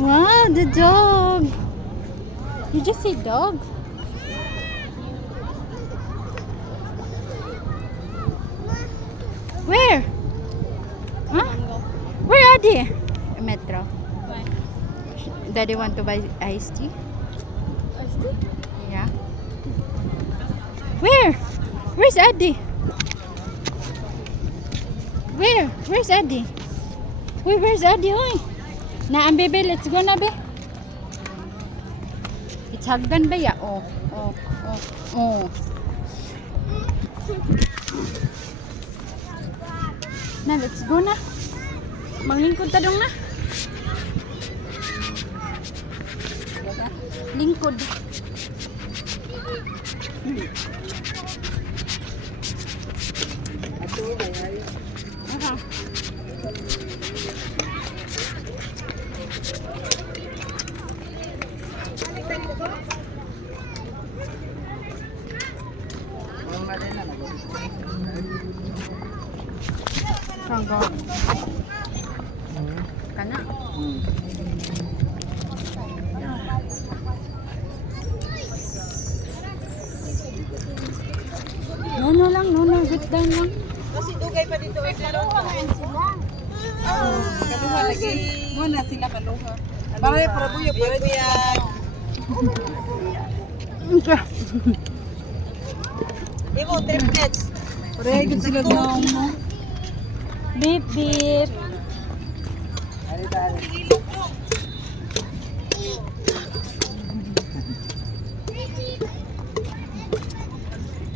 Wow, the dog. You just say dog? Where? Huh? Where are they? Metro. Why? Daddy want to buy iced tea? Iced tea? Yeah. Where? Where's Addy? Where? Where's Addy? Where's Addy? Hoy. Na ang bebe, let's go na be. It's hagdan ba ya? Oh. Na, let's go na. Manglingkod ta dong na. Lingkod. Aha. Kago. Kana. No lang, good down lang. Kasi dugay pa dito ay kaluha sila. Kaluha lagi. Muna sila kaluha. Para buyo para niya. Okay. Imo triplets. Pare gid sila daw mo. Beep beep.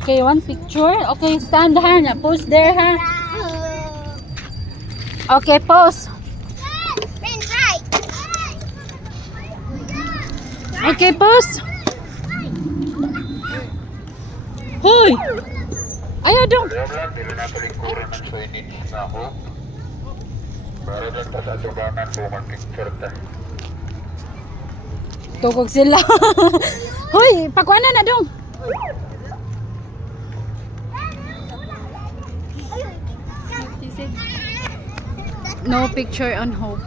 Okay, one picture. Okay, stand ha na. Pose there ha. Okay, pose. Okay, pose. Hoy! Ayaw dong. Dili na kalingkuran ng soinin na ako. Para lang ta sa tubangan po mag-picture ta. Tugog sila. Hoy, pakuan na dong. No picture on Hope.